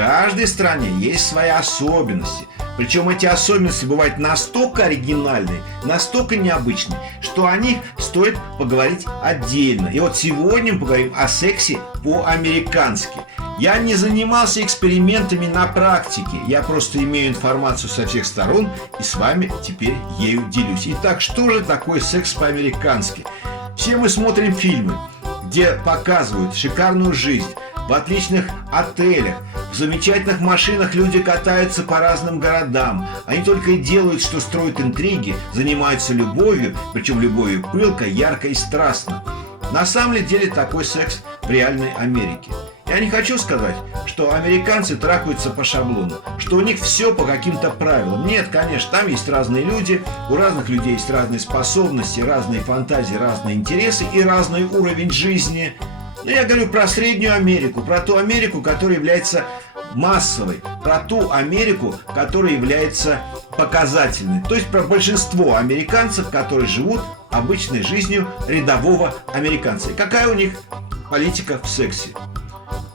каждой стране есть свои особенности. Причем эти особенности бывают настолько оригинальные, настолько необычные, что о них стоит поговорить отдельно. И вот сегодня мы поговорим о сексе по-американски. Я не занимался экспериментами на практике, я просто имею информацию со всех сторон и с вами теперь ею делюсь. Итак, что же такое секс по-американски? Все мы смотрим фильмы, где показывают шикарную жизнь, в отличных отелях, в замечательных машинах люди катаются по разным городам. Они только и делают, что строят интриги, занимаются любовью, причем любовью пылко, ярко и страстно. На самом ли деле такой секс в реальной Америке? Я не хочу сказать, что американцы трахаются по шаблону, что у них все по каким-то правилам. Нет, конечно, там есть разные люди, у разных людей есть разные способности, разные фантазии, разные интересы и разный уровень жизни. Но я говорю про среднюю Америку, про ту Америку, которая является массовой, про ту Америку, которая является показательной. То есть про большинство американцев, которые живут обычной жизнью рядового американца. И какая у них политика в сексе?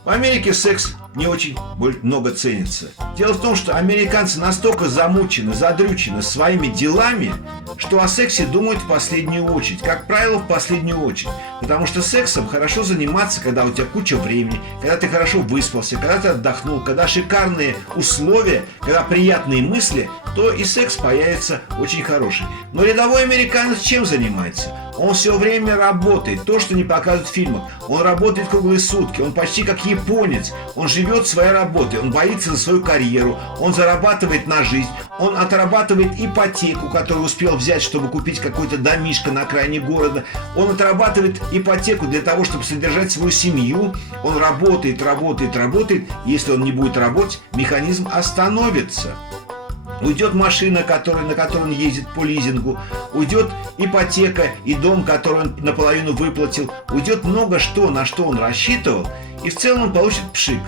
В Америке секс не очень много ценится. Дело в том, что американцы настолько замучены, задрючены своими делами, что о сексе думают в последнюю очередь. Как правило, в последнюю очередь. Потому что сексом хорошо заниматься, когда у тебя куча времени, когда ты хорошо выспался, когда ты отдохнул, когда шикарные условия, когда приятные мысли, то и секс появится очень хороший. Но рядовой американец чем занимается? Он все время работает, то, что не показывают в фильмах. Он работает круглые сутки, он почти как японец. Он живет своей работой, он боится за свою карьеру, он зарабатывает на жизнь, он отрабатывает ипотеку, которую успел взять, чтобы купить какой-то домишко на окраине города. Он отрабатывает ипотеку для того, чтобы содержать свою семью. Он работает. Если он не будет работать, механизм остановится. Уйдет машина, на которой он ездит по лизингу, уйдет ипотека и дом, который он наполовину выплатил, уйдет много что, на что он рассчитывал, и в целом он получит пшик.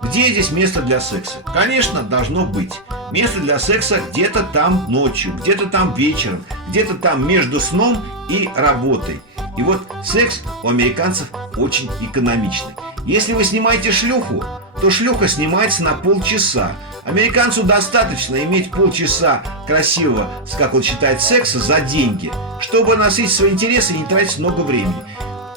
Где здесь место для секса? Конечно, должно быть. Место для секса где-то там ночью, где-то там вечером, где-то там между сном и работой. И вот секс у американцев очень экономичный. Если вы снимаете шлюху, то шлюха снимается на полчаса. Американцу достаточно иметь полчаса красивого, как он считает, секса за деньги, чтобы насытить свои интересы и не тратить много времени.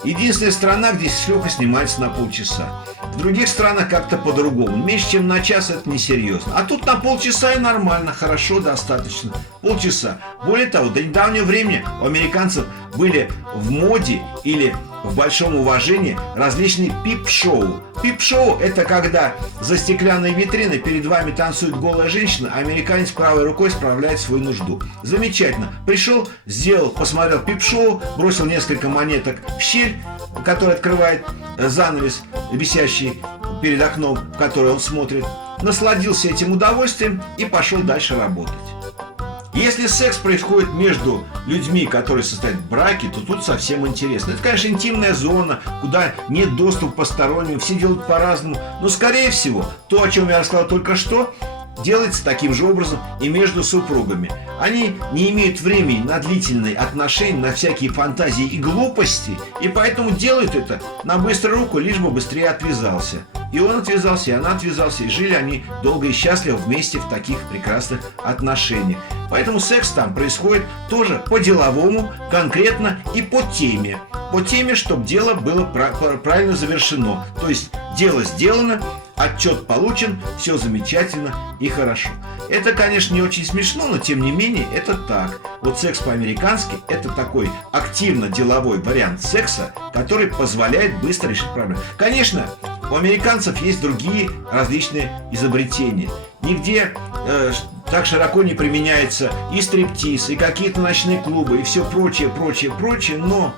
Единственная страна, где шлюха снимается на полчаса. В других странах как-то по-другому. Меньше, чем на час, это несерьезно. А тут на полчаса и нормально, хорошо, достаточно. Полчаса. Более того, до недавнего времени у американцев были в моде или в большом уважении различные пип-шоу. Пип-шоу – это когда за стеклянной витриной перед вами танцует голая женщина, а американец правой рукой справляет свою нужду. Замечательно. Пришел, сделал, посмотрел пип-шоу, бросил несколько монеток в щель, которая открывает занавес, висящий перед окном, в который он смотрит, насладился этим удовольствием и пошел дальше работать. Если секс происходит между людьми, которые состоят в браке, то тут совсем интересно. Это, конечно, интимная зона, куда нет доступа посторонним, все делают по-разному. Но, скорее всего, то, о чем я рассказал только что, делается таким же образом и между супругами. Они не имеют времени на длительные отношения, на всякие фантазии и глупости, и поэтому делают это на быструю руку, лишь бы быстрее отвязался. И он отвязался, и она отвязался, и жили они долго и счастливо вместе в таких прекрасных отношениях. Поэтому секс там происходит тоже по-деловому, конкретно и по теме. По теме, чтобы дело было правильно завершено. То есть дело сделано, отчет получен, все замечательно и хорошо. Это, конечно, не очень смешно, но тем не менее это так. Вот секс по-американски – это такой активно-деловой вариант секса, который позволяет быстро решить проблему. Конечно, у американцев есть другие различные изобретения. Нигде так широко не применяется и стриптиз, и какие-то ночные клубы, и все прочее, но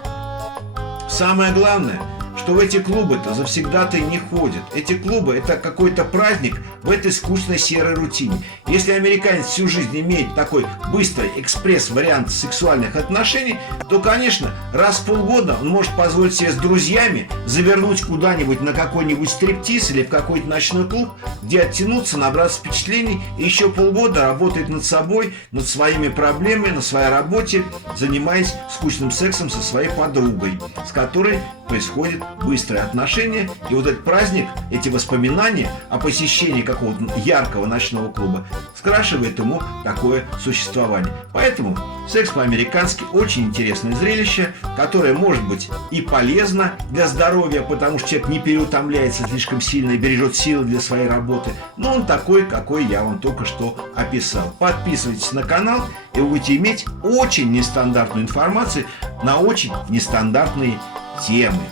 самое главное, что в эти клубы-то завсегдатаи не ходят. Эти клубы – это какой-то праздник в этой скучной серой рутине. Если американец всю жизнь имеет такой быстрый экспресс-вариант сексуальных отношений, то, конечно, раз в полгода он может позволить себе с друзьями завернуть куда-нибудь на какой-нибудь стриптиз или в какой-то ночной клуб, где оттянуться, набраться впечатлений, и еще полгода работает над собой, над своими проблемами, на своей работе, занимаясь скучным сексом со своей подругой, с которой происходит быстрые отношения. И вот этот праздник, эти воспоминания о посещении какого-то яркого ночного клуба скрашивает ему такое существование. Поэтому секс по-американски очень интересное зрелище, которое может быть и полезно для здоровья, потому что человек не переутомляется слишком сильно и бережет силы для своей работы. Но он такой, какой я вам только что описал. Подписывайтесь на канал, и вы будете иметь очень нестандартную информацию на очень нестандартные темы.